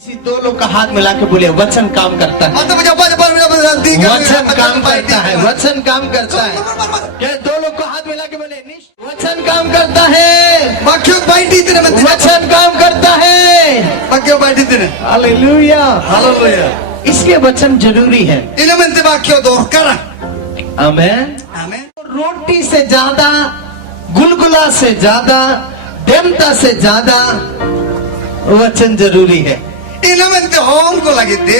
इसी दो लोग का हाथ मिला के बोले वचन काम करता है, वचन काम करता है, वचन काम करता है। क्या दो लोग को हाथ मिला के बोले वचन काम करता है, वचन काम करता है। Hallelujah hallelujah. इसके वचन जरूरी है। आमेन। रोटी से ज्यादा, गुलगुला से ज्यादा, देवता से ज्यादा वचन जरूरी है। इनमेंते होम को लगिते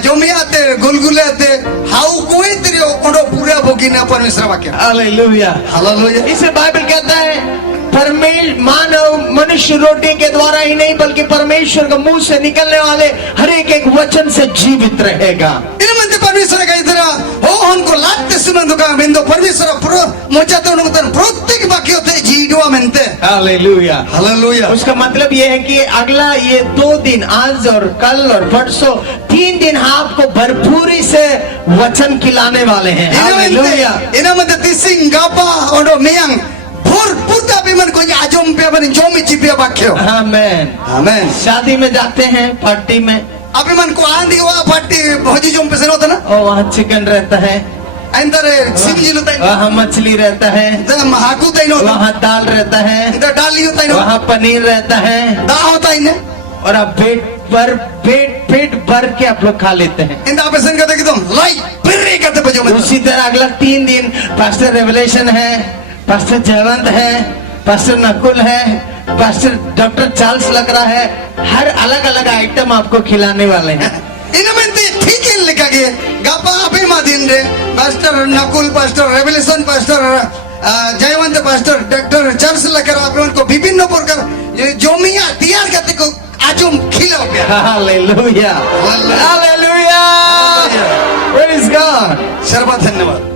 जोमियाते गुलगुलाते हाउ कोई तेरे ओडो पूरा बोगिना परमेश्वर वाक्य। Hallelujah hallelujah. इसे बाइबल कहता है मानव मनुष्य रोटी के द्वारा ही नहीं बल्कि परमेश्वर के मुंह से निकलने वाले हर एक वचन से जीवित रहेगा। इनमेंते परमेश्वर का इधर हो उनको लाते सुनने का बिंदु परमेश्वर प्रो मुझे उनको प्रत्येक वाक्य होते जीवा मेंते। Hallelujah hallelujah. उसका मतलब ये है कि अगला ये 2 दिन, आज और कल और परसों 3 दिन आपको भरपूरी से वचन खिलाने वाले हैं। हालेलुया। इनमेंते तिसिंग गापा ओडो मियांग भरपूर अभिमान को आजम पे बन जोमी चिपिया वाक्य। आमेन आमेन। शादी में जाते हैं, पार्टी में अभिमान को आंधी हुआ पार्टी भोजी जोम पे से होता ना। और वहाँ चिकन रहता है, अंदर सिमजी होता है, वहाँ मछली रहता है, महाकू तैनो वहाँ दाल रहता है, इधर डाली होता है, वहाँ पनीर रहता है, दा होता है ना। और आप पेट भर के आप लोग खा लेते हैं। इंदा पेशन करते एकदम लाई पिर्रे करते बजो में। उसी तरह अगला 3 दिन पास्टर रेवलेशन है, पास्टर जयवंत है, पास्टर नकुल है, पास्टर डॉक्टर चार्ल्स लग रहा है। हर अलग अलग आइटम आपको खिलाने वाले हैं। इनमें ठीक है लिखा गया गापा अभी मादिन रे pastor Nakul, pastor Revelation, pastor Jaywant, pastor doctor Charles लग रहा है। उनको विभिन्न प्रकार जोमिया तैयार करते को आजम खिलाओ गया। Hallelujah hallelujah praise God. सर्वथा धन्यवाद।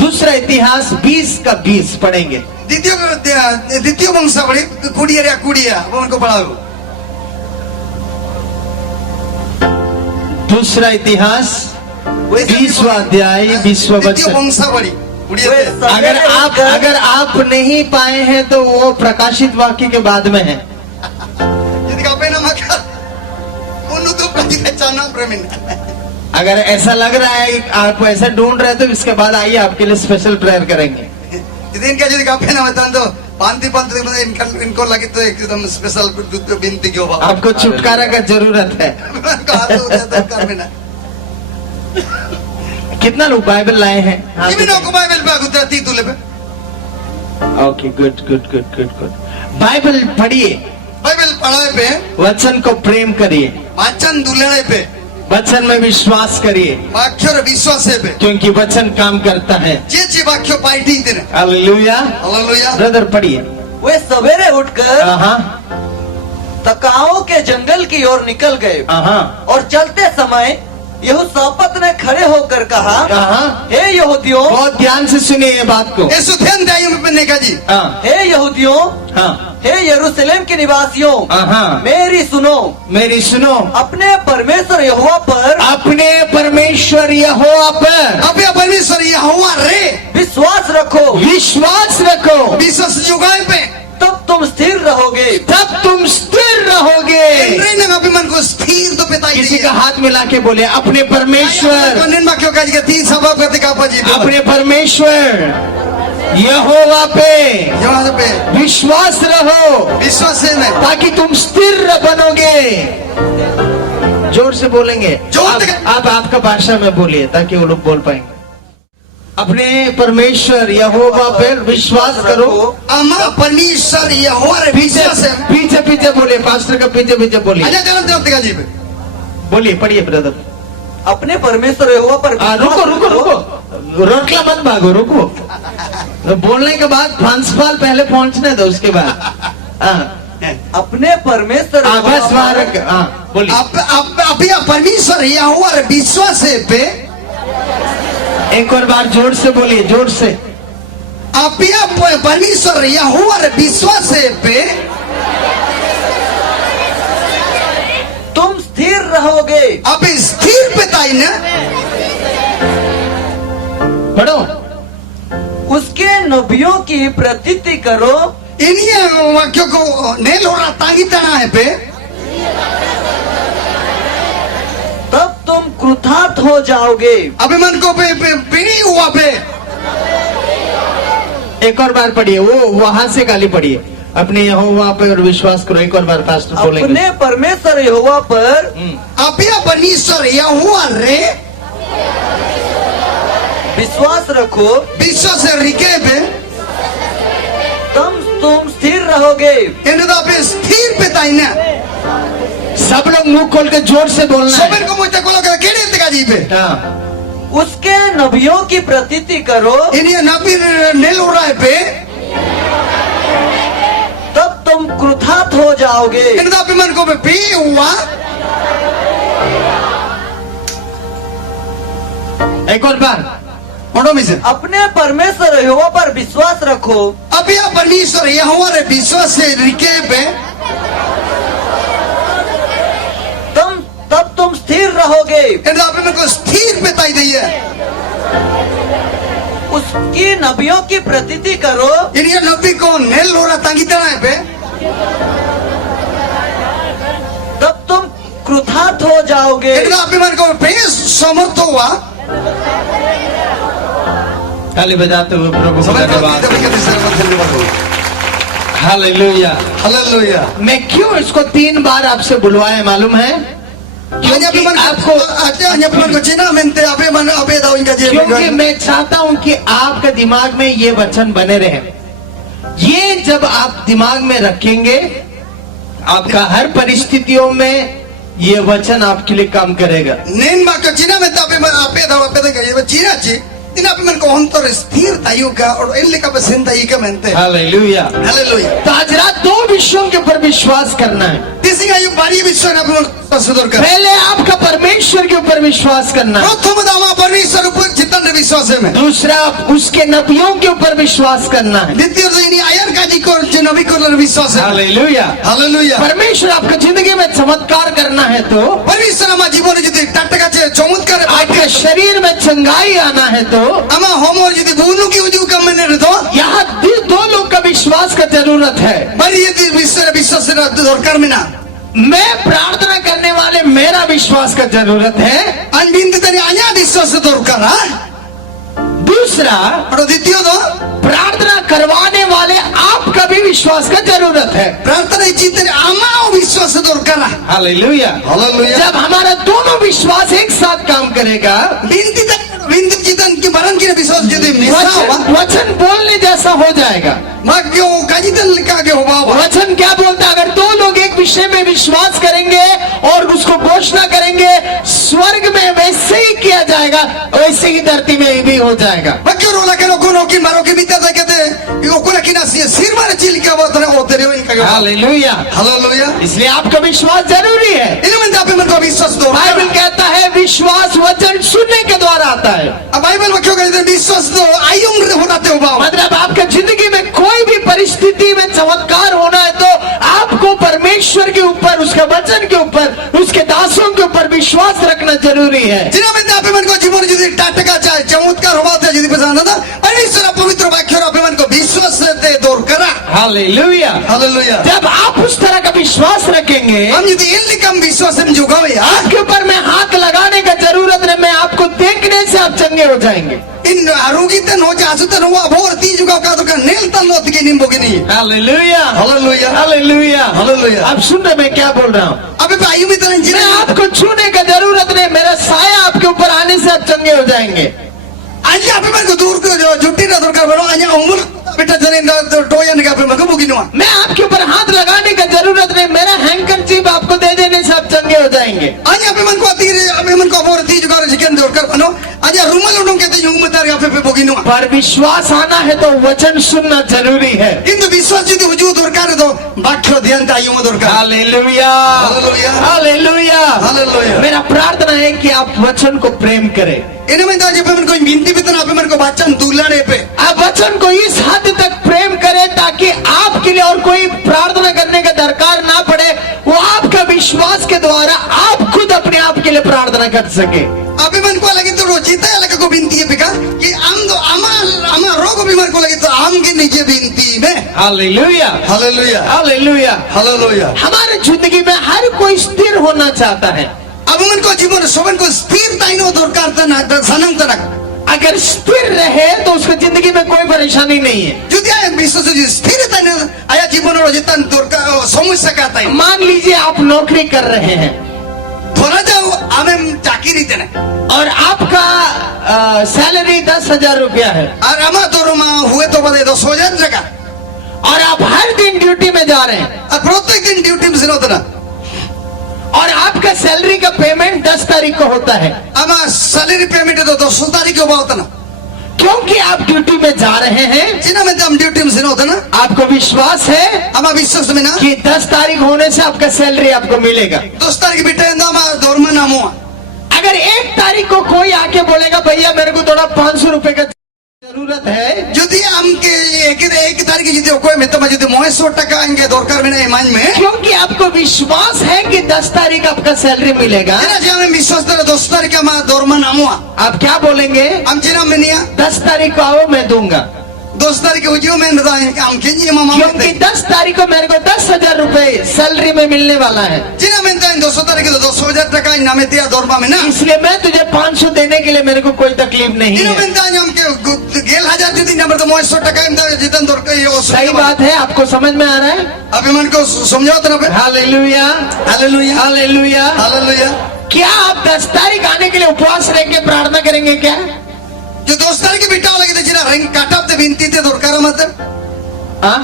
दूसरा इतिहास 20 का 20 पढ़ेंगे। द्वितीय वंशावली कुड़िया उनको पढ़ाओ। दूसरा इतिहास 20वां अध्याय 20वां वचन। वंशावली अगर आप नहीं पाए हैं तो वो प्रकाशित वाक्य के बाद में है। अगर ऐसा लग रहा है कि आप ऐसा ढूंढ रहे तो इसके बाद आइए, आपके लिए स्पेशल प्रेयर करेंगे। इनका यदि काफी ना बता तो पांति इनको लगे तो एकदम स्पेशल बिनती क्यों आपको छुटकारा का जरूरत है। कितना लोग बाइबल लाए हैं? Okay good good good good good. Bible पढ़िए, बाइबल पढ़ाए पे वचन को प्रेम करिए, वचन दुलड़े पे वचन में विश्वास करिए, वाक्य विश्वास है पे क्योंकि वचन काम करता है। जे वाक्य पाइटी देने। Hallelujah hallelujah. ब्रदर पढ़िए। वे सवेरे उठकर हाँ तकाओं के जंगल की ओर निकल गए हाँ और चलते समय यहोशापात ने खड़े होकर कहा, हे यहूदियों, बहुत ध्यान से सुनिए ये बात को। ध्यान देगा जी। हे यहूदियों, हे यरूशलेम के निवासियों, मेरी सुनो, अपने परमेश्वर यहोवा पर, अपने परमेश्वर यहोवा पर, अपने परमेश्वर यहोवा रे विश्वास रखो, विश्वास जुगाए पे, तब तुम स्थिर रहोगे। अभिमान को स्थिर तो पिता किसी का हाथ मिला के बोले अपने परमेश्वर, अपने परमेश्वर यहोवा पे विश्वास रहो, विश्वास से नहीं, ताकि तुम स्थिर बनोगे। जोर से बोलेंगे, आप आपका भाषा में बोलिए ताकि वो लोग बोल पाएंगे। अपने परमेश्वर यहोवा पर विश्वास करो। हमारा परमेश्वर यहोवा रे विश्वास है। पीछे पीछे बोलिए, पास्टर का पीछे पीछे बोलिए। बोलिए, पढ़िए ब्रदर। अपने परमेश्वर यहोवा पर। रुको रोटला मत भागो, रुको। बोलने के बाद प्रिंसिपल पहले पहुंचने दो, उसके बाद अपने परमेश्वर बोलिए। अभी परमेश्वर यहोवा रे विश्वास है पे। एक और बार जोर से बोलिए, जोर से। अपिया परमेश्वर यहोवा रे विश्वास है पे तुम स्थिर रहोगे। अभी स्थिर पिताई ने पढ़ो। उसके नबियों की प्रतीति करो। इन्हीं वाक्यों को नेल हो रहा तांगी तना है पे तब तुम क्रुद्धार्थ हो जाओगे। अभिमान को पीड़ी हुआ पे एक और बार पढ़िए, वो वहां से गाली पढ़िए। अपने यहोवा पर विश्वास करो। एक और बार पास्टर बोलेंगे। अपने परमेश्वर यहोवा पर आपया परमेश्वर यहोवा रे विश्वास रखो, विश्वास रिके पे तुम स्थिर रहोगे। इन तो पे स्थिर पे ताइना सब लोग मुंह खोल के जोर से बोलना है। सबन को मुझे कोला कर केड़े तका जी पे हाँ। उसके नबियों की प्रतीति करो, इन्हें नबी नेल हो रहा है पे तब तुम क्रुद्धार्थ हो जाओगे। इन तो अभिमान को पे पी हुआ। एक और बार पढ़ो मिसे। अपने परमेश्वर यहोवा पर विश्वास रखो, आपया परमेश्वर यहोवा रे विश्वास से रिके पे तब तुम स्थिर रहोगे। इन तो अभिमान को स्थिर पे ताई दी है। उसकी नबियों की प्रतीति करो, इन्हें नबी को नेल हो रहा तांगी तना है पे तब तुम क्रुद्धार्थ हो जाओगे। इन तो अभिमान को पे समर्थ हुआ। ताली बजाते हुए प्रभु को समझ धन्यवाद। लो हालेलुया। हालेलुया। मैं क्यों इसको 3 बार आपसे बुलवाया मालूम है? क्योंकि आपको क्योंकि मैं चाहता हूं कि आपके दिमाग में ये वचन बने रहे। ये जब आप दिमाग में रखेंगे, आपका हर परिस्थितियों में ये वचन आपके लिए काम करेगा। हालेलुया। हालेलुया। तो आज रात 2 विषयों के ऊपर विश्वास करना है। पहले आपका परमेश्वर के ऊपर विश्वास करना है। दूसरा उसके नबियों के ऊपर विश्वास करना है। हालेलुया। हालेलुया। परमेश्वर आपका जिंदगी में चमत्कार करना है तो, परमेश्वर आमा जीवन यदि टाटका चमत्कार आपके शरीर में चंगाई आना है तो, आमा होमो यदि बुनु की उजू कम में तो यहाँ 2 लोग का विश्वास का जरूरत है। बड़ी यदि विश्वास दरकार में ना मैं प्रार्थना करने वाले मेरा विश्वास का जरूरत है। अनबिंद तरी आया विश्वास दरकार है। दूसरा, और द्वितीय तो प्रार्थना करवाने वाले आपका भी विश्वास का जरूरत है। प्रार्थना जीतने आमा विश्वास दरकार है। हालेलुया। हालेलुया। जब हमारा दोनों विश्वास एक साथ काम करेगा, बिंदी जीतन की मरण की विश्वास यदि वचन बोलने जैसा हो जाएगा। वचन क्या बोलता है? अगर 2 लोग एक विषय में विश्वास करेंगे और उसको घोषणा करेंगे, स्वर्ग में वैसे ही किया जाएगा, वैसे ही धरती में भी हो जाएगा। हालेलुया। हालेलुया। इसलिए आपका विश्वास जरूरी है। विश्वास दो बाइबल कहता है विश्वास वचन सुनने के द्वारा आता है। बाइबल में क्यों कहते हैं विश्वास दो आयुंग होते हो। मतलब आपके जिंदगी में कोई भी परिस्थिति में चमत्कार होना है तो आपको परमेश्वर के ऊपर, उसके वचन के ऊपर, उसके दासों के ऊपर विश्वास रखना जरूरी है। जीवन यदि टाटका चाहे चमत्कार हुआ था यदि पसंद था परमेश्वर पवित्र वाक्य अभिमान को विश्वास से दूर करा। हालेलुया। हालेलुया। जब आप उस तरह का विश्वास रखेंगे, हम यदि इल्ली कम विश्वास में जुगावे आपके ऊपर में हाथ लगाने का जरूरत नहीं, मैं आपको देखने से आप चंगे हो जाएंगे। इन आरोगितन हो जासुतन हुआ भोर ती जुगाव का तो नेल तन लोत की निम्बोगी नहीं। हालेलुया। हालेलुया। हालेलुया। हालेलुया। आप सुन रहे मैं क्या बोल रहा हूँ? अबे आयु में तरह मैं आपको छूने का जरूरत नहीं, मेरा साया आपके ऊपर आने से आप चंगे हो जाएंगे। आज अभिमान को दूर कर जुट्टी ना दूर कर बनो आज उम्र बेटा जने टोयन का अभिमान को बुगी नुआ। मैं आपके ऊपर हाथ लगाने का जरूरत नहीं, मेरा हैंकरचीफ आपको दे देने से आप चंगे हो जाएंगे। आज अभिमान को तीर अभिमान को बोर तीज कर चिकन दूर कर बनो आज रूमाल उठो के तो यूं मतार पे बुगी नुआ। पर विश्वास आना है तो वचन सुनना जरूरी है। किंतु विश्वास यदि हुजूर दरकार तो वाक्य ध्यान ता यूं दरकार। हालेलुया। हालेलुया। हालेलुया। हालेलुया। मेरा प्रार्थना है कि आप वचन को प्रेम करें। इन्हें में दाजी पे कोई बिनती बितना अभिमान को वचन दूलाने पे आप वचन को इस हद तक प्रेम करें ताकि आपके लिए और कोई प्रार्थना करने का दरकार ना पड़े। वो आपका विश्वास के द्वारा आप खुद अपने आप के लिए प्रार्थना कर सके। अभिमान को लगे तो रोचिता लगा को बिनती है बिका कि हम तो आमा रोग अभिमान अभिमान को लगे तो आम के नीचे बिनती में हालेलुया हालेलुया हालेलुया हालेलुया हमारे जिंदगी में हर कोई स्थिर होना चाहता है अभिमान को जीवन सोबन को स्थिरता ino दरकार तना सनम तना अगर स्थिर रहे तो उसकी जिंदगी में कोई परेशानी नहीं है যদি আয় বিশ্বাস যদি স্থিরতা না আয়া জীবনের যেতান দরকার সমস্যা কাটাই मान लीजिए आप नौकरी कर रहे हैं ধরা যাও আমি চাকরি দেন और आपका सैलरी 10,000 रुपया है আর আমার দরমা हुए तो बदे 10,000 টাকা और आप हर दिन ड्यूटी में जा रहे हैं আর প্রত্যেক দিন ডিউটি মিস হতো না और आपका सैलरी का पेमेंट 10 तारीख को होता है আমার স্যালারি পেমেন্ট তো 10 তারিখে হতো না क्योंकि आप ड्यूटी में जा रहे हैं जिना में हम ड्यूटी मिस होता ना आपको विश्वास है আমার বিশ্বাস में ना कि 10 तारीख होने से आपका सैलरी आपको मिलेगा 10 तारीख बिटे আমার দরমা নামো अगर 1 तारीख को कोई आके बोलेगा भैया मेरे को थोड़ा 500 रुपए का जरूरत है যদি আমকে এক তারিখে যদি কোই में तो যদি 900 টাকা আনকে দরকার में नहीं मान में क्योंकि आपको विश्वास है कि 10 तारीख आपका सैलरी मिलेगा जिना जे আমি বিশ্বাস করে 10 তারিখে আমার দরমা নামো आप क्या बोलेंगे हम जिना में निया 10 तारीख को आओ मैं दूंगा 10 तारीख को जो मैं बताएं हम के जी मामा क्योंकि 10 तारीख को मेरे को 10,000 रुपए सैलरी में मिलने वाला है जिना में तो 10 तारीख को 10,000 টাকা नामे दिया दरमা में ना इसलिए मैं तुझे 500 देने के लिए मेरे को कोई तकलीफ नहीं जिना है में तो हम के 1000 যদি नंबर तो 900 টাকা हम जितन दरकार ये सही बात है आपको समझ में आ रहा है अभिमान को समझाओ तो ना हालेलुया हालेलुया हालेलुया हालेलुया क्या आप 10 तारीख आने के लिए उपवास रह के प्रार्थना करेंगे क्या जो 10 तारीख के बिटाव लगे थे जिना रंग काटाते बिनती थे दरकार मत हाँ?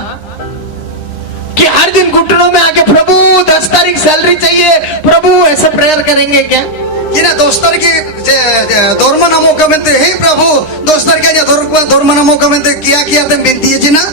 कि हर दिन घुटनों में आके प्रभु 10 तारीख सैलरी चाहिए प्रभु ऐसे प्रेयर करेंगे क्या जिना 10 तारीख के दरमा नामों का में हे प्रभु 10 तारीख के दरमा नामों का में किया किया थे बिनती है जिना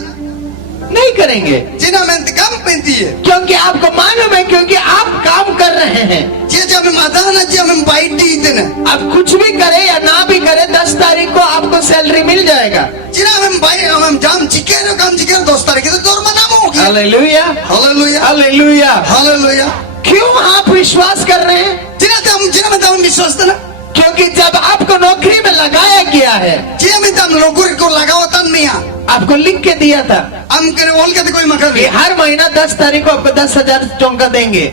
नहीं करेंगे जिना में कम बिनती है क्योंकि आपको मालूम है क्योंकि आप काम कर रहे हैं जे जब हम आधा ना जे हम बाइट दी इतने आप कुछ भी करे या ना भी करे 10 तारीख को आपको सैलरी मिल जाएगा जिना हम बाइट हम जाम चिके रो काम चिके 10 तारीख के दरमा नामों होगी हालेलुया हालेलुया हालेलुया हालेलुया क्यों आप विश्वास कर रहे हैं जिना में हम विश्वास ना क्योंकि जब आपको नौकरी में लगाया गया है जे में हम नौकरी को लगाओ तन नहीं आपको लिख के दिया था हम करे बोल के कोई मकर कि हर महीना 10 तारीख को आपको 10,000 टोंका देंगे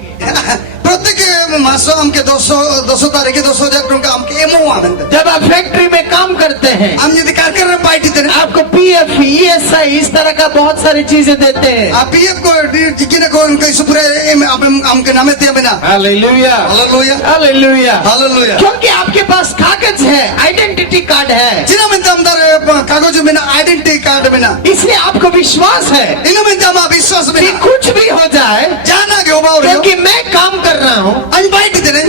प्रत्येक मासो हमके 200 तारीख के 2,000 टका हमके एमओ आनंद जब आप फैक्ट्री में काम करते हैं हम यदि कार्य कर रहे पार्टी देने आपको पीएफ ईएसआई इस तरह का बहुत सारी चीजें देते हैं आप पीएफ को जिकिने को उनके सुपुरे हमके नामे दिया बिना हालेलुया हालेलुया हालेलुया हालेलुया क्योंकि आपके पास कागज है आइडेंटिटी कार्ड है जिना में हमदार कागज बिना आइडेंटिटी कार्ड बिना इसलिए आपको विश्वास है इन में हम विश्वास कि बिना कुछ भी हो जाए जाना के होगा और क्योंकि मैं काम कर रहा हूँ हम बाइट देने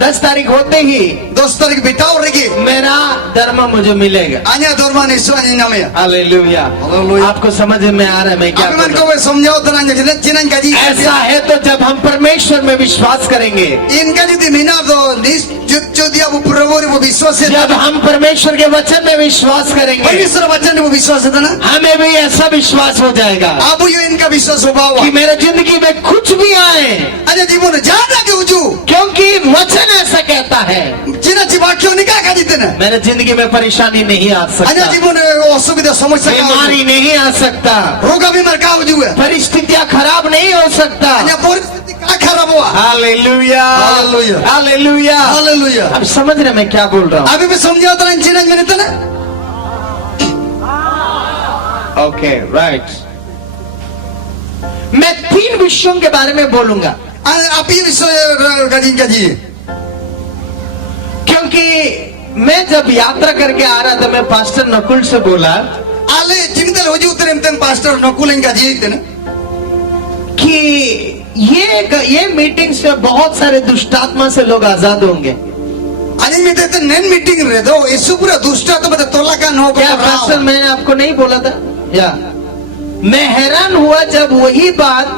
10 तारीख होते ही 10 तारीख बिठाओ रही मेरा धर्म मुझे मिलेगा आने दौरमा निश्चय नामे हालेलुया हालेलुया आपको समझ में आ रहा है मैं क्या अभिमान बोल को रहा वे समझाओ तो ना जिना का जी हूं? ऐसा है तो जब हम परमेश्वर में विश्वास करेंगे इनका यदि मीना तो जो दिया वो प्रभु वो विश्वास है जब हम परमेश्वर के वचन में विश्वास करेंगे परमेश्वर वचन में वो विश्वास है ना हमें भी ऐसा विश्वास हो जाएगा अब ये इनका विश्वास होगा कि मेरे जिंदगी में कुछ भी आए अरे जीवन जाना के उजू क्योंकि वचन ऐसा कहता है जिना जीवा क्यों निकाह का जीते ना मेरे जिंदगी में परेशानी नहीं आ अरे सकता जीवन असुविधा समस्या का बीमारी नहीं आ सकता रोगा बीमार का उजू है परिस्थितियां खराब नहीं हो सकता अरे परिस्थिति का खराब हुआ हालेलुया हालेलुया हालेलुया हालेलुया अब समझ रहे मैं क्या बोल रहा हूँ अभी मैं समझाओ तो ना जिना में नहीं ना ओके राइट मैं 3 विषयों के बारे में बोलूंगा आप ये विषय का जी क्योंकि मैं जब यात्रा करके आ रहा था मैं पास्टर नकुल से बोला आले चिंतन हो जी उतरे में पास्टर नकुल का जी देना कि ये मीटिंग से बहुत सारे दुष्टात्मा से लोग आजाद होंगे आज में तो नैन मीटिंग रहे दो इससे पूरा दुष्टा तो बता तोला का नो क्या पास्टर मैंने आपको नहीं बोला था या मैं हैरान हुआ जब वही बात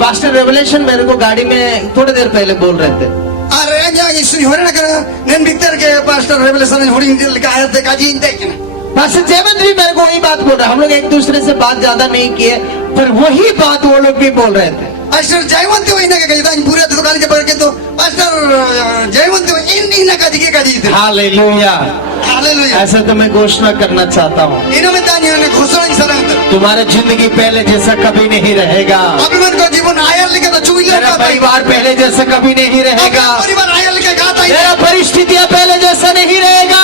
पास्टर रेवलेशन मेरे को गाड़ी में थोड़ी देर पहले बोल रहे थे अरे जा इस होरे ना कर नैन भीतर के पास्टर रेवलेशन होर्डिंग दिल का आया देखा जी इंते के पास्टर जयवंत भी मेरे को वही बात बोल रहा हम लोग एक दूसरे से बात ज्यादा नहीं किए पर वही बात वो लोग भी बोल रहे थे पास्टर जयवंत वही ना कही था पूरे दुकान के पर के तो पास्टर जयवंत इन ina kaji ke kaji ite. Hallelujah. Hallelujah. ऐसा तो मैं घोषणा करना चाहता हूँ, Ina में tanya ne घोषणा की सरंग तर. तुम्हारा जिंदगी पहले जैसा कभी नहीं रहेगा। अभिमान को जीवन आयर लिखे तो चुगली तेरा का परिवार पहले जैसा कभी नहीं रहेगा। परिवार आयर लिखे गाता है. तेरा परिस्थितियां पहले जैसा नहीं रहेगा,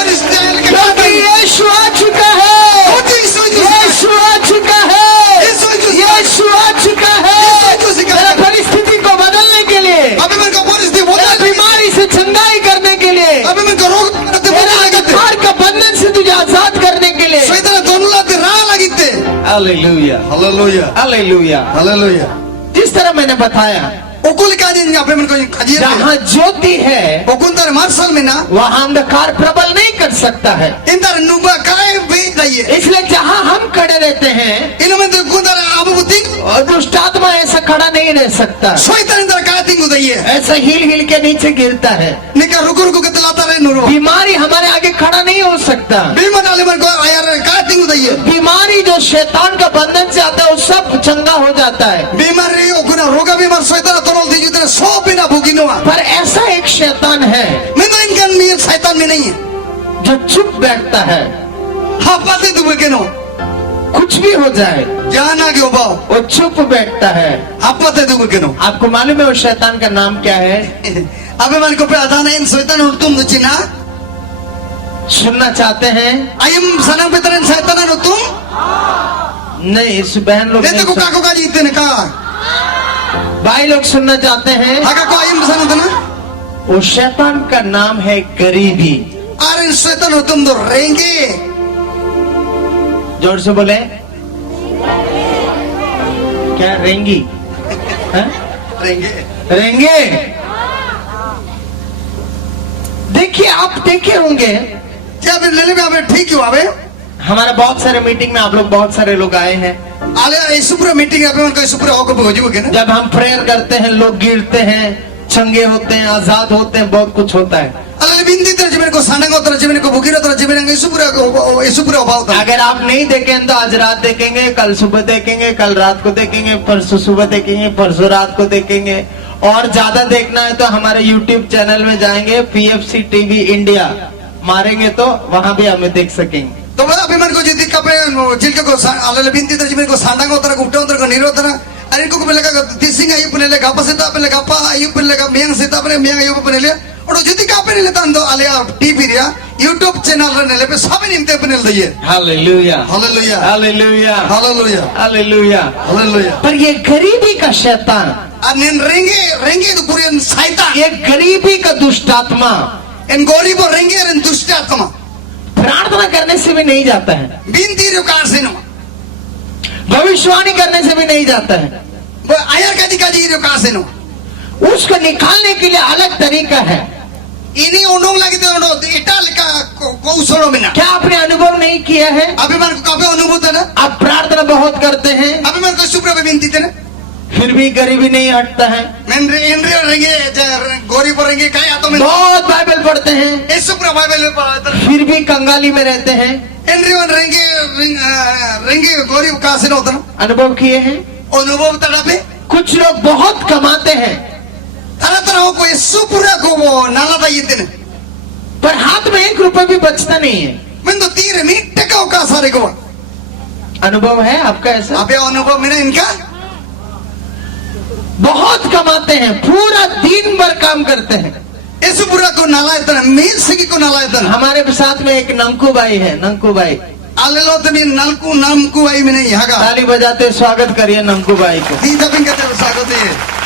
परिस्थिति आयर लिखे क्योंकि गाता है. यीशु आ चुका है। होती सोच यीशु आ चुका है। यीशु आ चुका है। तेरा परिस्थिति को बदलने के लिए, अभिमान को परिस्थिति तेरा बोलने लगे. बीमारी से चंगाई करने के लिए, अभिमान को रोग करते तेरा बोलने लगे. अंधकार का बंधन से तुझे आजाद करने के लिए। शैतान दोनों लाते राह लगी थे. Hallelujah, Hallelujah. हालेलुया। Hallelujah. जिस तरह मैंने बताया, ओकुल काजी ने अभिमान को काजी जहाँ ज्योति है ओकुल तर मार्शल में ना वहाँ अंधकार प्रबल नहीं कर सकता है। इंदर नुबा काय बेच रही है. इसलिए जहाँ हम खड़े रहते हैं, इनमें तो कुंदर आबू बुद्धि और दुष्ट आत्मा ऐसा खड़ा नहीं रह सकता, शैतान इंदर काय तिंगु दई है. ऐसा हिल हिल के नीचे गिरता है। निका रुको रुको के तलाता रहे नुरो. बीमारी हमारे आगे खड़ा नहीं हो सकता। बीमार आले मन को आयर काय तिंगु दई है. बीमारी जो शैतान का बंधन से आता है वो सब चंगा हो जाता है। बीमारी ओकुना रोगा बीमार शैतान तोरल दी जुते सो बिना भुगिनवा. पर ऐसा एक शैतान है मैं तो इनका में शैतान में नहीं है. जो चुप बैठता है, हाँ पाते दुबे के नो कुछ भी हो जाए जाना क्यों बाओ. वो चुप बैठता है। आप पाते दुबे के नो. आपको मालूम है वो शैतान का नाम क्या है? अभिमान को पे आधान है इन शैतान उल्टुम दुचिना. सुनना चाहते हैं? आयम सनम पे तरन शैतान है तुम. नहीं, इस बहन लोग लेते नहीं को काको का जीते ने का. भाई लोग सुनना चाहते हैं? आका को आयम सनम तना. वो शैतान का नाम है गरीबी। अरे शैतान तुम तो रहेंगे. जोर से बोले, क्या रेंगी? हैं? रहेंगे. रेंगे। देखिए, आप देखे होंगे, क्या अभी लेने में अबे ठीक क्यों आवे. हमारे बहुत सारे मीटिंग में आप लोग बहुत सारे लोग आए हैं। आले इस पूरा मीटिंग अभी उनको इस पूरा होकर भोजू के ना. जब हम प्रेयर करते हैं, लोग गिरते हैं, चंगे होते हैं, आजाद होते हैं, बहुत कुछ होता है। अले बिंदी तरह जीवन को सांडंगो तरह जीवन को बुकीरो तरह जीवन इस पूरा भाव था. अगर आप नहीं देखें तो आज रात देखेंगे, कल सुबह देखेंगे, कल रात को देखेंगे, परसों सुबह देखेंगे, परसों रात को देखेंगे। और ज्यादा देखना है तो हमारे YouTube चैनल में जाएंगे, PFC TV इंडिया मारेंगे तो वहां भी हमें देख सकेंगे। तो मैं अभिमान को जिद्दी का पे जिलके को अले बिंदी तरह जीवन को सांडंगो तरह गुट्टे तरह को नीरो तरह. अरे इनको को मिलेगा दिसिंग आयु पने ले गापा से तापने ले गापा आयु पने ले मियांग से तापने मियांग आयु पने ले. और जिद्दी का पे ले तांदो आले TV रिया YouTube चैनल रने ले पे सब निमते पने ले दिए. Hallelujah, hallelujah. Hallelujah, hallelujah. Hallelujah. Hallelujah. पर ये गरीबी का शैतान, अनिन रेंगे तो पूरे शैतान. ये गरीबी का दुष्ट आत्मा इन गरीब और रेंगे इन दुष्ट आत्मा. प्रार्थना करने से भी नहीं जाता है, बिंदी रो कार से नो. भविष्यवाणी करने से भी नहीं जाता है। वो आयर का दी रो कार से नो. उसको निकालने के लिए अलग तरीका है। इन्हीं उन्होंने लगी तो उन्होंने इटाल का कौशलों में ना. क्या आपने अनुभव नहीं किया है? अभिमान को काफी अनुभूत है ना. आप प्रार्थना बहुत करते हैं, अभिमान को शुक्र बिंदी थे ना. फिर भी गरीबी नहीं हटता है। मैं इंद्रिय रहेंगे गरीब रहेंगे काय आता में बहुत बाइबल पढ़ते हैं, ये शुक्र बाइबल में पढ़ा था. फिर भी कंगाली में रहते हैं। इंद्रिय रहेंगे गरीब कहाँ से होता ना. अनुभव किए हैं? अनुभव तड़ा पे कुछ लोग बहुत कमाते हैं तरह तरह को ये शुक्र को वो नाला था ये दिन. पर हाथ में 1 रुपए भी बचता नहीं है। मैं तो 3 मिनट टका का सारे को. अनुभव है आपका ऐसा? आप अनुभव मेरा इनका बहुत कमाते हैं, पूरा दिन भर काम करते हैं। ऐसे पूरा को नाला इतना मेल से को नाला इतना. हमारे साथ में एक नंकू भाई है, नंकू भाई। आले लो तो मैं नलकू नामकू आई में नहीं यहाँ का. ताली बजाते स्वागत करिए नंकू भाई को। दी जबिंग कहते स्वागत है.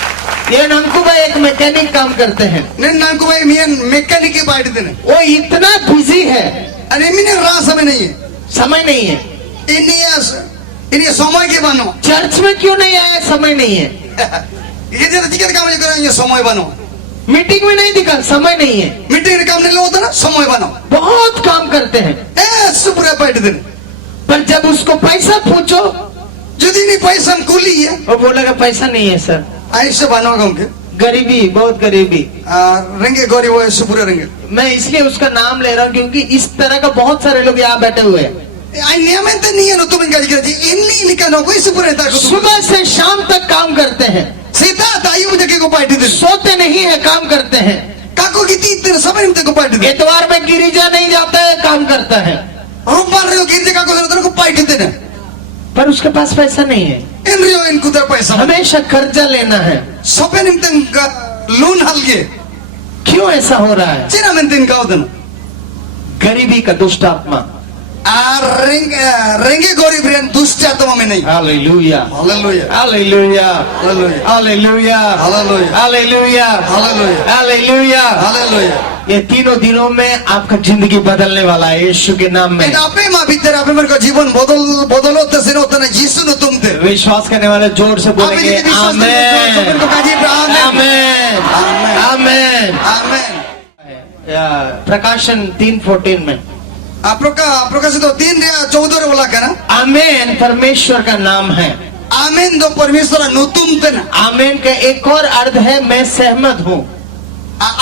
ये नंकू भाई एक मैकेनिक काम करते हैं। नहीं नलकू भाई मियां मैकेनिक की पार्टी देने. वो इतना बिजी है, अरे मैंने राह समय नहीं है. समय नहीं है। इन्हें समय के बनो. चर्च में क्यों नहीं आया? समय नहीं है। ये जरा टिकट काम नहीं करेंगे समय बनो. मीटिंग में नहीं दिखा, समय नहीं है। मीटिंग काम नहीं होता ना समय बनो. बहुत काम करते हैं, ऐसे पूरा पार्टी देने. पर जब उसको पैसा पूछो, यदि नहीं पैसा हम कुली है. वो बोलेगा पैसा नहीं है सर। ऐसे बनो होंगे. गरीबी, बहुत गरीबी। रेंगे गरीब वो ऐसे पूरे रेंगे. मैं इसलिए उसका नाम ले रहा हूँ क्योंकि इस तरह का बहुत सारे लोग यहाँ बैठे हुए हैं। नियमित नहीं है ना तुम इनका जिक्र जी. इन्हीं लिखा ना कोई से पूरे तक सुबह से शाम तक काम करते हैं, सीधा दायु जगह को पार्टी दे. सोते नहीं है, काम करते हैं। Kako gitu itu sampai ini teko paiti. इतवार में गिरिजा नहीं जाता है, काम करता है, Rumpar rio gitu kako sana teko paiti itu ne. पर उसके पास पैसा नहीं है, In rio in kuda paisa. हमेशा कर्जा लेना है। Sampai ini teko loan halge. क्यों ऐसा हो रहा है? Cina mentin kau dan. गरीबी का दुष्ट आत्मा। Renge gori brian dusta to mame nahi. Hallelujah, Hallelujah. Hallelujah, Hallelujah. Hallelujah, Hallelujah. Hallelujah, Hallelujah. Hallelujah. Hallelujah. ये तीनों दिनों में आपका जिंदगी बदलने वाला है यीशु के नाम में। Ini apa yang bitter apa mereka जीवन bodolot sini होता है यीशु ने तुमते. विश्वास करने वाले जोर से बोलेंगे Amin. आमेन, आमेन, आमेन। Amen. प्रकाशन 3:14 में प्रकाशित 3:14 बोला क्या ना? आमेन परमेश्वर का नाम है। Amen do परमेश्वर नुतुमते ना. आमेन का एक और अर्थ है मैं सहमत हूँ।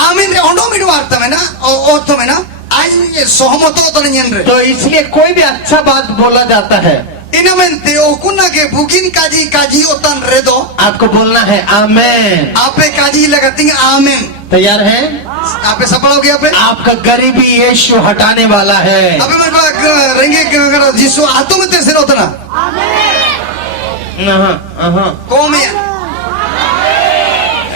Amen रे ओंडो मिडो अर्थ में ना अर्थ में ना आज सहमत होता नहीं रे. तो इसलिए कोई भी अच्छा बात बोला जाता है, इनमें ते ओकुना के बुकिन काजी ओतन रे दो. आपको बोलना है आमेन। आपे काजी लगाती हैं आमेन. तैयार है? आपे सफल हो गया आपे? आपका गरीबी यीशु हटाने वाला है। अबे मेरे को रेंगे अगर जिसु हाथों में तेरे होता ना कौन है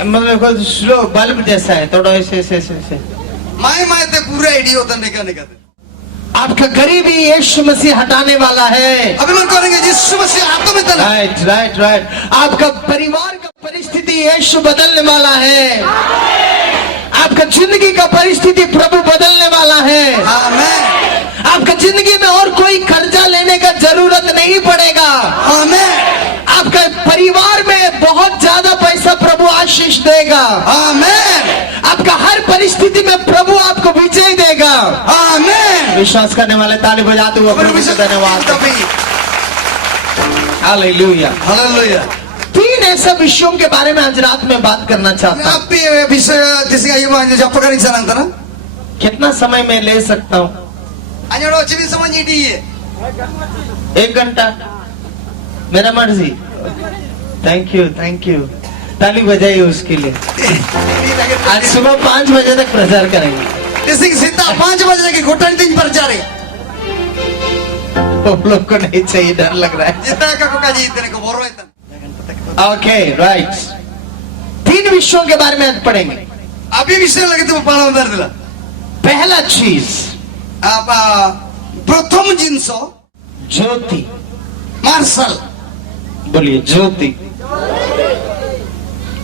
मतलब कोई स्लो बल्ब जैसा है, थोड़ा ऐसे ऐसे ऐसे ऐसे। माय ते पूरा आइडिया होता निका आपका गरीबी यीशु मसीह हटाने वाला है। अबे मन करेंगे जिसु मसीह हाथों में तना. Right right right. आपका परिवार का परिस्थिति यीशु बदलने वाला है। आपका जिंदगी का परिस्थिति प्रभु बदलने वाला है। आमेन. आपका जिंदगी में और कोई कर्जा लेने का जरूरत नहीं पड़ेगा। आमेन. आपका परिवार में बहुत ज्यादा पैसा प्रभु आशीष देगा। आमेन. आपका हर परिस्थिति में प्रभु आपको विजय देगा। आमेन. विश्वास करने वाले ताली बजाते हुए प्रभु को धन्यवाद। हालेलुया। हालेलुया. 3 ऐसे विषयों के बारे में आज रात में बात करना चाहता हूँ। आप ये विषय जिसका ये बात जो पकड़ नहीं सकता ना. कितना समय मैं ले सकता हूँ? अन्यों चीज़ समझ नहीं है. 1 घंटा, मेरा मर्जी। Thank you, thank you. ताली बजाइए उसके लिए। आज सुबह 5 बजे तक प्रचार करेंगे। जैसे सीधा 5 बजे की घोटन 3 पर जा रहे. वो लोग को नहीं चाहिए, डर लग रहा है। जितना का जी इतने को बोरो है. Okay right. 3 विषयों के बारे में आज पढ़ेंगे। अभी विषय लगे तो पाला उधर दिला. पहला चीज आप प्रथम जिंसो ज्योति। मार्शल. बोलिए ज्योति,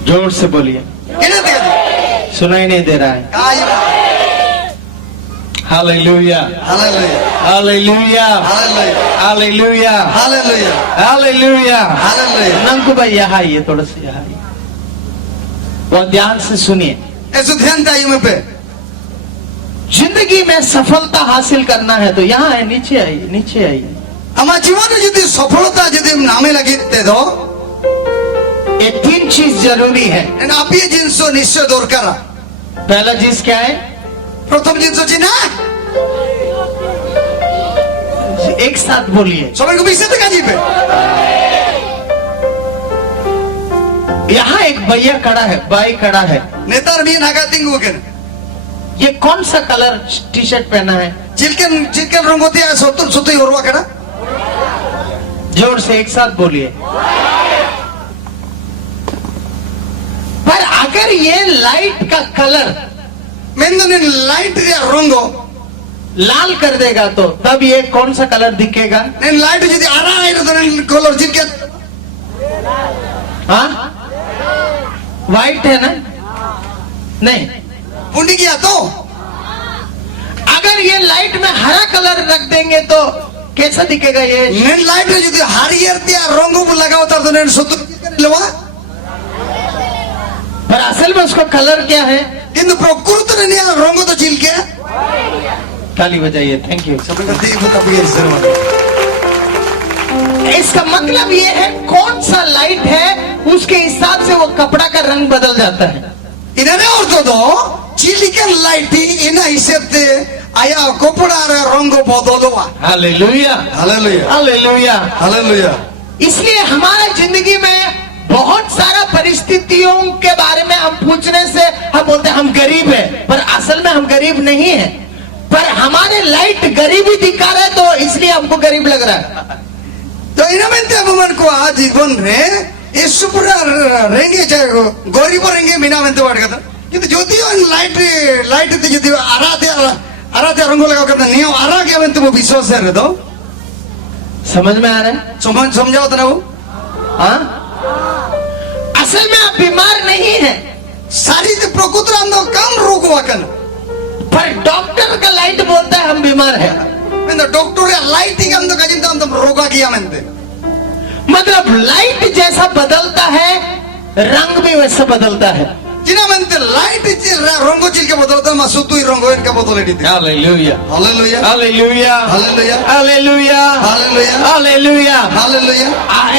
जोर से बोलिए। किधर देखा? सुनाई नहीं दे रहा है। Hallelujah, hallelujah. Hallelujah, hallelujah. Hallelujah, hallelujah. Hallelujah. Hallelujah. नंकु भाई यहाँ आइए, थोड़ा सा यहाँ आइए। बहुत ध्यान से सुनिए। ऐसे ध्यान चाहिए मैं पे. जिंदगी में सफलता हासिल करना है तो यहाँ है, नीचे आइए, नीचे आइए। हमारे जीवन में यदि सफलता यदि नामे लगी ते दो. ये 3 चीज जरूरी है। एंड आप ये जिंसो निश्चय दूर करा. पहला चीज क्या है? प्रथम जिंसो चिना. एक साथ बोलिए। समय को विषय तक जी पे. यहाँ एक भैया खड़ा है, भाई खड़ा है। नेतार भी नागा तिंगु के. ये कौन सा कलर टी शर्ट पहना है? चिल्कन रंगोती है सोतुल सोतुल और वाकड़ा. जोर से एक साथ बोलिए। पर अगर ये लाइट का कलर मैंने लाइट या रंगो लाल कर देगा तो तब ये कौन सा कलर दिखेगा? నేను లైట్ যদি আরা আইরে তো నేను కలర్ జిల్కే हाँ व्हाइट है ना? नहीं। ఉండి गया तो अगर ये लाइट में हरा कलर रख देंगे तो कैसा दिखेगा ये? నేను లైట్ যদি হারিয়ার দিয়া রঙ লাগাওতা তো నేను সত্য लेवा. पर असल में उसका कलर क्या है? কিন্তু প্রকৃতিতে নিয়া রঙ তো ঝিলকে. ताली बजाइए। Thank you. सबका देख बता भी है. इसका मतलब ये है कौन सा लाइट है उसके हिसाब से वो कपड़ा का रंग बदल जाता है। इन्हें और तो दो चिलिकन लाइट इन्हें हिसाबते आया कपड़ा रे रंग बदलवा. Hallelujah, hallelujah. हालेलुया। हालेलुया. इसलिए हमारे जिंदगी में बहुत सारा परिस्थितियों के बारे में हम पूछने से हम बोलते हैं हम गरीब हैं, पर असल में हम गरीब नहीं हैं, पर हमारे लाइट गरीबी दिखा रहे तो इसलिए हमको गरीब लग रहा है। तो ina mente abu man ko a jibon re Yesu pura renge jago goribo renge mina mente wad kata kintu jodi on light te jodi arate rango laga kata niyo ara ke mente wo biswas hai do समझ में आ रहा है? समझाओ तो ना वो हाँ, असल में आप बीमार नहीं हैं, सारी प्रकृति अंदर कम रोग वाकन पर डॉक्टर का लाइट बोलता है हम बीमार हैं। मैं डॉक्टर या लाइटिंग अंदर का जिंदा अंदर रोगा किया मैंने मतलब लाइट जैसा बदलता है रंग भी वैसा बदलता है। जिना मैंने लाइट रंगो चिल के बदलता है मासूतु ही रंगो इनका बदल दी थी। Hallelujah hallelujah hallelujah hallelujah hallelujah hallelujah hallelujah hallelujah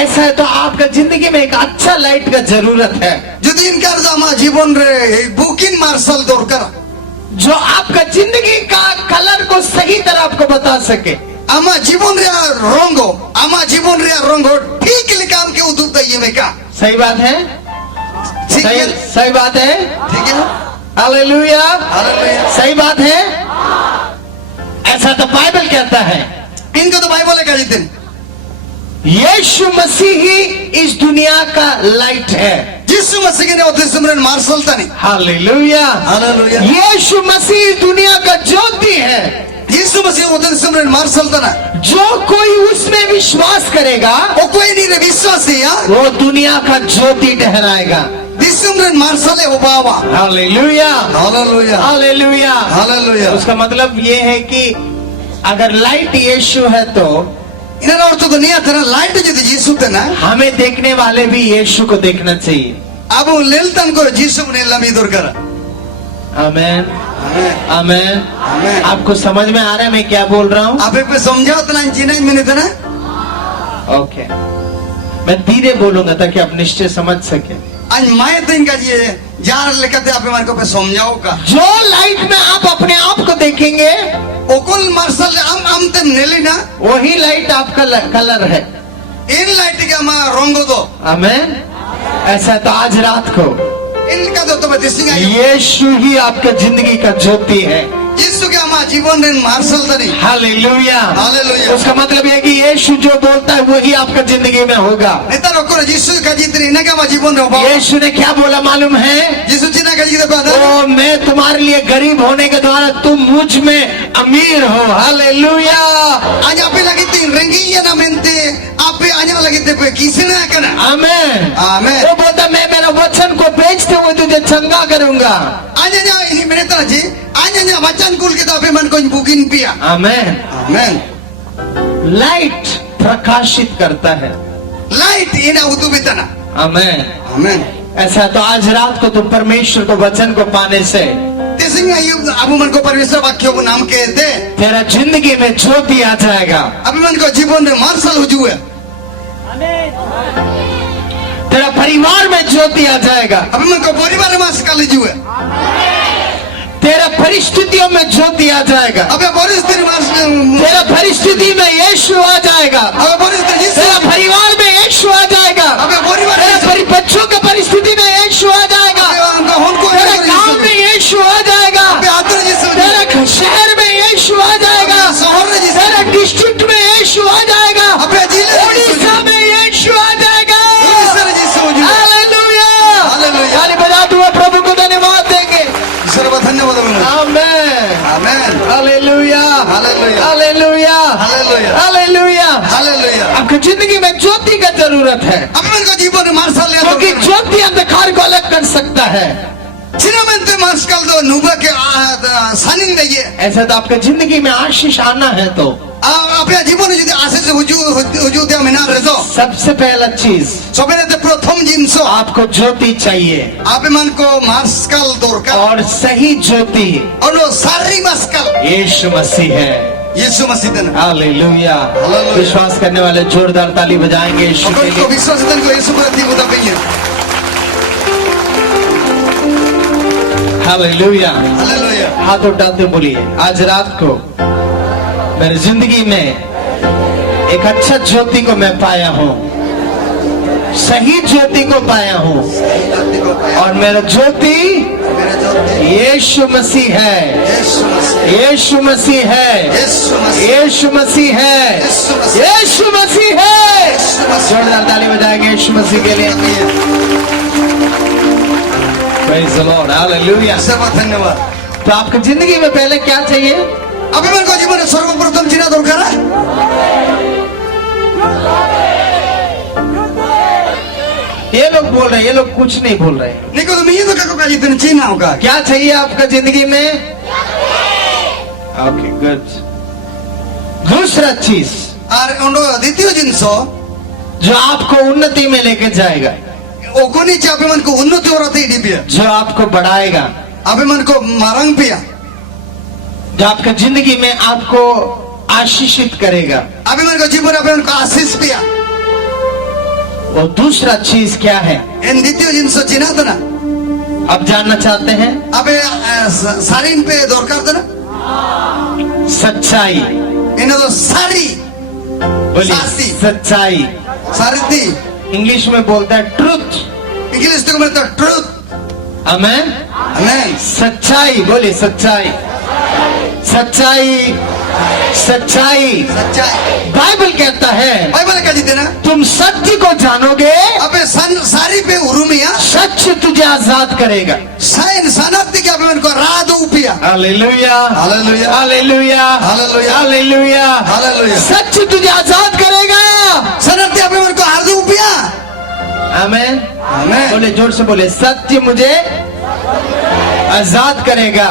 ऐसा है तो आपका जिंदगी में एक अच्छा लाइट का जरूरत है जो दिन कर जामा जीवन रे बुकिंग मार्शल दौड़कर जो आपका जिंदगी का कलर को सही तरह आपको बता सके। आमा जीवन रे रंगो ठीक लिकाम के उदुप दैये में का सही बात है, ठीक है सही बात है, ठीक है हालेलुया हालेलुया सही बात है। ऐसा तो बाइबल कहता है, इनको तो बाइबल का जितने यीशु मसीह ही इस दुनिया का लाइट है। यीशु मसीह ने उधर सिमरन मार्शल था नहीं हालेलुया हालेलुया यीशु मसीह इस दुनिया का ज्योति है। यीशु मसीह उधर सिमरन मार्शल था ना जो कोई उसमें विश्वास करेगा वो कोई नहीं रे विश्वास है यार वो दुनिया का ज्योति ठहराएगा। सिमरन मार्शल है वो बाबा हालेलुया हालेलुया हालेलुया हालेलुया उसका मतलब ये है कि अगर लाइट यीशु है तो इन्हें और तो दुनिया तेरा लाइट जो यीशु थे ना हमें देखने वाले भी यीशु को देखना चाहिए। अब वो लेलतन को यीशु ने लमी दूर करा। आमेन आमेन आमेन। आपको समझ में आ रहा है मैं क्या बोल रहा हूँ? आप पे समझाओ तो ना जीना मैंने था ना ओके मैं धीरे बोलूंगा ताकि आप निश्चय समझ सके। आज मैं तो इनका ये जार लेकर थे आप हमारे को पे समझाओ का जो लाइट में आप अपने आप को देखेंगे ओकुल मार्शल हम ते नेली ना वही लाइट आपका कलर है। इन लाइट का हमारा रंगो दो आमेन। ऐसा तो आज रात को इनका दो तो मैं दिसिंग आई यीशु ही आपका जिंदगी का ज्योति है। यीशु के हमारा जीवन रे मार्शल था नहीं हालेलुया हालेलुया उसका मतलब ये कि यीशु जो बोलता है वही आपका जिंदगी में होगा। नेता रोको यीशु का जितने इन्हें का हमारा जीवन रे बाबा यीशु ने क्या बोला मालूम है? यीशु चिना का जितने बात ओ मैं तुम्हारे लिए गरीब होने के द्वारा तुम मुझ में अमीर हो। हालेलुया आज आप लगी थी रंगी या ना मेंते आप पे आने लगी थे पे किसी ने करना आमेन आमेन वो बोलता मैं मेरा वचन को बेचते हुए तुझे चंगा करूंगा। आज जा इन्हीं मैंने तो जी आज जा वचन कुल के तो पे मन को बुकिंग पिया आमेन आमेन। लाइट प्रकाशित करता है। लाइट इन्हें उदू बितना आमेन आमेन। ऐसा तो आज रात को तुम परमेश्वर को वचन को पाने से तेसिंग आयुब अबू मन को परमेश्वर वाक्यों को नाम कहते तेरा जिंदगी में ज्योति आ जाएगा। अभी मन को जीवन में मार्शल हो जुए तेरा परिवार में ज्योति आ जाएगा। अभी मन को परिवार में मार्शल जुए तेरा परिस्थितियों में ज्योति आ जाएगा। अबे परिस्थिति मार्शल तेरा परिस्थिति में यीशु आ जाएगा। अबे परिस्थिति तेरा परिवार में यीशु आ जाएगा। अबे परिवार तेरे बच्चों की परिस्थिति में यीशु आ जाएगा। तेरे गांव में यीशु आ जाएगा। तेरे शहर में यीशु आ जाएगा। तेरे डिस्ट्रिक्ट में यीशु आ जाएगा। उड़ीसा में यीशु आ जाएगा। Hallelujah hallelujah. ताली बजाते हुए प्रभु को धन्यवाद देंगे। सर्व धन्यवाद amen amen hallelujah hallelujah hallelujah hallelujah hallelujah hallelujah. आपकी जिंदगी में ज्योति का जरूरत है अभी मन को जीवन में मार्शल ले क्योंकि ज्योति अंधकार को अलग कर सकता है। चिन्हमंते मार्शल दो नुबा के सानिंग दे ऐसा तो आपके जिंदगी में आशीष आना है तो अपने जीवन में आशीष हुजू दिया मिना रजो सबसे पहला चीज सबने तो प्रथम जिनसो आपको ज्योति चाहिए आप मन को मार्शल दौड़कर और सही ज्योति और वो सारी मार्शल यीशु मसीह है। यीशु मसीह ने हालेलुया हालेलुया। विश्वास करने वाले जोरदार ताली बजाएंगे यीशु के अगर को लिए। विश्वास तन को यीशु पर थी उदा पे हालेलुया हालेलुया। हाथ उठाते बोलिए आज रात को मेरी जिंदगी में एक अच्छा ज्योति को मैं पाया हूँ। सही ज्योति को पाया हूँ ज्योति को पाया और मेरा ज्योति मेरा ज्योति यीशु मसीह है, यीशु मसीह यीशु मसीह है, यीशु मसीह यीशु मसीह है, यीशु मसीह यीशु मसीह है। यीशु मसीह जोरदार ताली बजाएंगे यीशु मसीह के लिए। Praise the Lord, hallelujah। सर्व धन्यवाद। तो आपकी जिंदगी में पहले क्या चाहिए? अभिमान को जीवन सर्वप्रथम चिन्ह दरकार है। ये लोग बोल रहे हैं, ये लोग कुछ नहीं बोल रहे हैं। निको तो मैं तो क्या कहूँ जितने चिन्ह होगा क्या चाहिए आपका जिंदगी में? Okay good. दूसरा चीज और उनको द्वितीय जिनिसो जो आपको उन्नति में लेके जाएगा, ओकोनी चे अभिमान को उन्नति हो रही है, जो आपको बढ़ाएगा, अभिमान को मारंग पिया, जो आपका जिंदगी में आपको आशीषित करेगा, अभिमान को जीवन अभिमान को आशीष पिया। वो दूसरा चीज क्या है? इन द्वितीय जिनिसो चिन्ह तो ना आप जानना चाहते हैं? अबे सारी इन पे दरकार तो ना सच्चाई। इन तो सारी बोलिए सासी। सच्चाई। सारी थी इंग्लिश में बोलता है ट्रुथ। इंग्लिश तो मतलब ट्रूथ। आमेन। आमेन। सच्चाई, बोलिए सच्चाई, सच्चाई, सच्चाई। सच्चाई बाइबल कहता है बाइबल क्या जीते ना तुम सत्य को जानोगे, अबे सारी पे उरुमिया सच तुझे आजाद करेगा। साइन सनाती के अभिमान को राध उपिया। Hallelujah, hallelujah, hallelujah, hallelujah, hallelujah, hallelujah. सच तुझे आजाद करेगा। सनाती अभिमान को हार्द उपिया। आमेन। आमेन। बोले जोर से, बोले सत्य मुझे आजाद करेगा,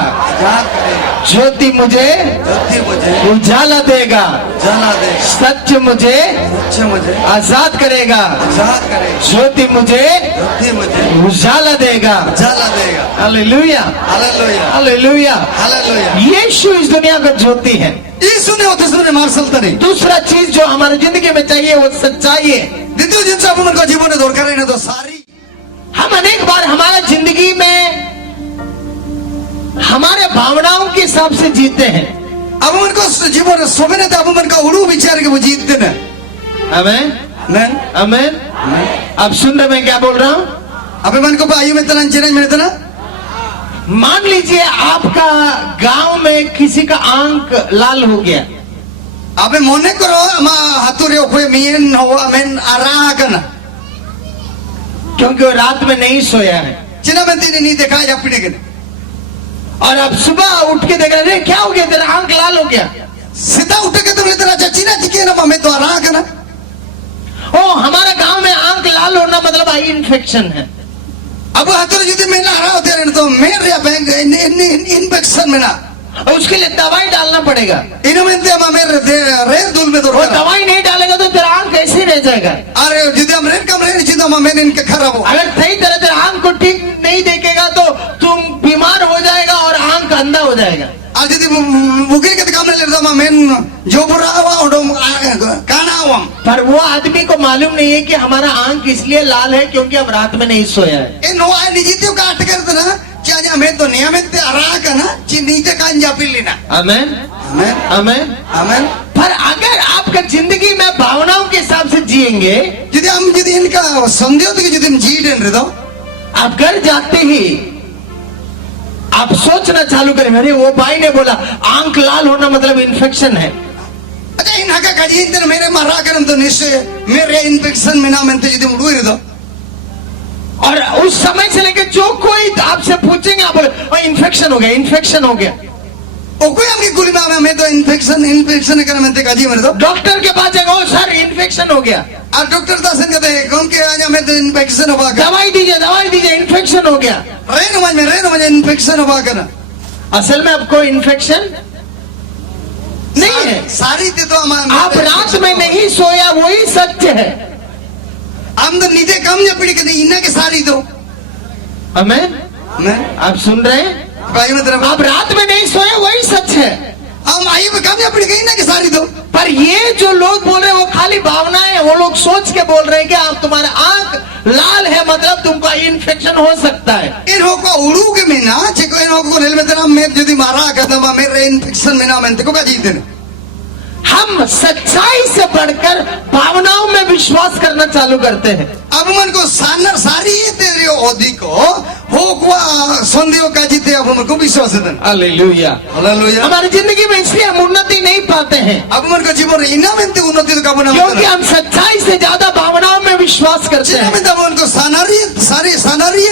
ज्योति मुझे ज्योति मुझे उजाला देगा, जला दे, सत्य मुझे सच्चे मुझे आजाद करेगा, आजाद करे, ज्योति मुझे ज्योति मुझे उजाला देगा। जला देगा। Hallelujah, hallelujah, hallelujah. हालेलुया। यीशु इस दुनिया का ज्योति है। यीशु ने होते सुने मार्शल तने दूसरा चीज जो हमारी जिंदगी में चाहिए वो सच्चाई है। द्वितीय जिनिस अभिमान को जीवन में दरकार है ना तो सारी हम अनेक बार हमारा जिंदगी में हमारे भावनाओं के हिसाब से जीते हैं। अभिमान को जीवन सोमे ने तो अभिमान का उड़ू विचार के वो जीतते ना। आमेन, आमेन, आमेन। आप सुन रहे मैं क्या बोल रहा हूँ? अभिमान को आयु में तना चिन्ह में तना मान लीजिए आपका गांव में किसी का आंख लाल हो गया, अबे मोने करो मा हाथुरे ओपे मियन हो अमेन आरा करना क्योंकि वो रात में नहीं सोया है चिन्ह में तीन नहीं देखा या पीढ़ी के और अब सुबह उठ के देख रहे क्या हो गया, तेरा आंख लाल हो गया। सीधा उठ के तुमने तेरा चचीना चिके ना मैं तो आरा करना। ओ हमारा गांव में आंख लाल होना मतलब आई इन्फेक्शन है। अब हाथुरे यदि मैं ना रहा होते रहने तो मेरे या बैंक इन्फेक्शन में ना और उसके लिए दवाई डालना पड़ेगा। इनमें ते हम मेरे रेर दूल में वो दरकार दवाई नहीं डालेगा तो तेरा आंख कैसे रह जाएगा? अरे यदि हम रेर कम रेर चिंता हम मैंने इनके खराब हो अगर सही तरह तेरा आंख को ठीक नहीं देखेगा तो तुम बीमार हो जाएगा और आंख अंधा हो जाएगा। आज यदि मुगिर के काम नहीं लेता मैं जो बुरा हुआ और काना हुआ पर वो आदमी को मालूम नहीं है कि हमारा आंख इसलिए लाल है क्योंकि अब रात में नहीं सोया है। इन हुआ निजीतियों का अटक करते ना क्या मैं तो नियमित आरा का ना नीचे कान जा पी लेना। आमेन, आमेन, आमेन, आमेन। पर अगर आपका जिंदगी में भावनाओं के हिसाब से जिएंगे, यदि हम यदि इनका संदेह तो यदि हम जी लें तो आप घर जाते ही आप सोचना चालू करें, अरे वो भाई ने बोला आंख लाल होना मतलब इन्फेक्शन है। अच्छा इन हका काजी इन मेरे मारा करम तो निश्चय मेरे इन्फेक्शन में ना मैं तो यदि मुड़ू ही तो और उस समय से लेकर जो कोई आपसे पूछेंगे आप बोले इन्फेक्शन हो गया, इन्फेक्शन हो गया। ओ कोई हमकी गुली में मैं तो इन्फेक्शन कर मैं तो काजी मेरे तो डॉक्टर के पास जाएगा, सर इन्फेक्शन हो गया। और डॉक्टर दासन कहते हैं कौन के आज मैं तो इन्फेक्शन हुआ कर दवाई दीजिए, इन्फेक्शन हो गया। रेन मुझे इन्फेक्शन हुआ कर असल में आपको इन्फेक्शन नहीं है। सारी थी तो आप रात में नहीं सोया वही सत्य है। हम तो नीचे कम या पीढ़ी के इन्ना के सारी दो आमेन। मैं आप सुन रहे हैं? भाई मतलब आप रात में नहीं सोए वही सच है। हम आई में कम या पीढ़ी के इन्ना के सारी दो पर ये जो लोग बोल रहे हैं वो खाली भावनाएं, वो लोग सोच के बोल रहे हैं कि आप तुम्हारा आंख लाल है मतलब तुमको इन्फेक्शन हो सकता है। इन को उड़ू के में ना चिको इन को रेल में तेरा मैं यदि मारा कहता मैं मेरे इन्फेक्शन में ना मैं को का जीत देना हम सच्चाई से बढ़कर भावनाओं में विश्वास करना चालू करते हैं। अब मन को सारी तेरे अधिक हो संदेह का जीते अब मन को विश्वास है। हालेलुया। हालेलुया। हमारी जिंदगी में इसलिए हम उन्नति नहीं पाते हैं, अब मन को जीवन इना में उन्नति का बना क्योंकि हम सच्चाई से ज्यादा भावनाओं में विश्वास करते हैं। मन को सानारी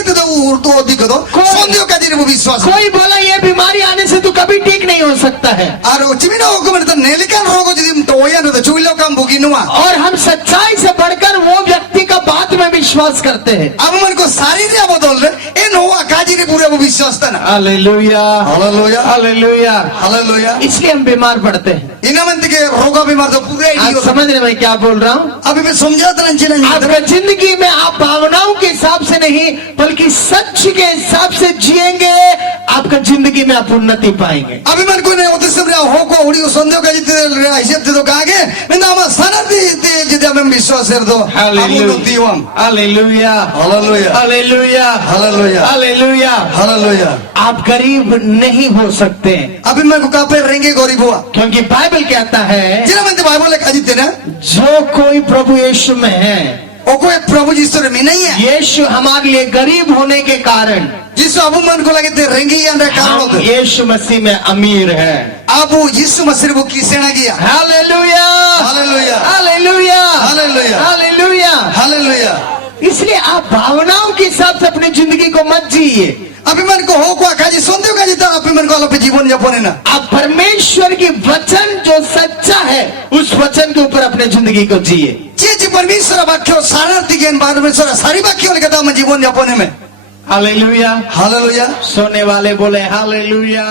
तो अधिक दो संदेह का जीवन विश्वास। कोई बोला ये बीमारी आने से तू कभी ठीक नहीं हो सकता है, और चिमिना होको मन तो नेलिका रोग यदि तो ओया न तो चुइलो काम बुगिनुआ। और हम सच्चाई से बढ़कर वो व्यक्ति का बात में विश्वास करते हैं। अब मन को शारीरिक बदल रहे इन हुआ काजी ने पूरे वो विश्वास था ना। हालेलुया। हालेलुया। हालेलुया। हालेलुया। इसलिए हम बीमार पड़ते हैं। इनामंत के रोगा बीमार तो पूरे आप समझ रहे मैं क्या बोल रहा हूँ? अभी मैं समझाता आपका जिंदगी में आप भावनाओं के हिसाब से नहीं बल्कि सच के हिसाब से जिएंगे, आपका जिंदगी में आप उन्नति पाएंगे। अभी मन को नहीं होते सब हो को उड़ी संदेह का जितने हिसाब से तो कहांगे मैं नाम सनदी जितने हम विश्वास कर दो। Hallelujah. Hallelujah. Hallelujah. Hallelujah. Hallelujah. Hallelujah. आप गरीब नहीं हो सकते अभी मैं को कहाँ पे रहेंगे गरीब हुआ, क्योंकि बाइबल कहता है जिना मन बाइबल का जितने ना जो कोई प्रभु यीशु में है वो कोई प्रभु यीशु में नहीं है। यीशु हमारे लिए गरीब होने के कारण जिसको अब मन को लगे थे रहेंगे या ना कारण हम यीशु मसीह में अमीर है। अब वो यीशु मसीह वो किसे ना गया। Hallelujah. Hallelujah. Hallelujah. Hallelujah. Hallelujah. Hallelujah. इसलिए आप भावनाओं के हिसाब से अपनी जिंदगी को मत जिए। अभी मन को हो को काजी संदेह का जीता अभी मन को अलग जीवन यापन है ना। आप परमेश्वर की वचन जो सच्चा है उस वचन के ऊपर अपने जिंदगी को जिए। जी परमेश्वर वाक्य सारार्थी ज्ञान परमेश्वर सारी वाक्यों ने कहता मैं जीवन यापन में। हालेलुया। हालेलुया। सोने वाले बोले हालेलुया।